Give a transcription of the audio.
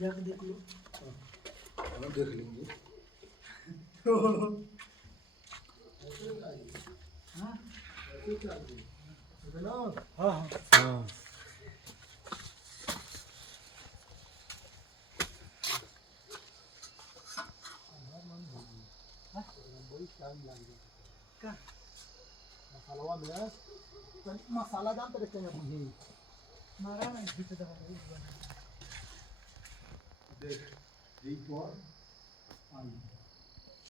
जाके देख लो। हाँ देख लेंगे। हाँ हाँ हाँ हाँ। का मसाला में मसाला दाम तो देखेंगे। मारा नहीं भीतर दबा देख एक और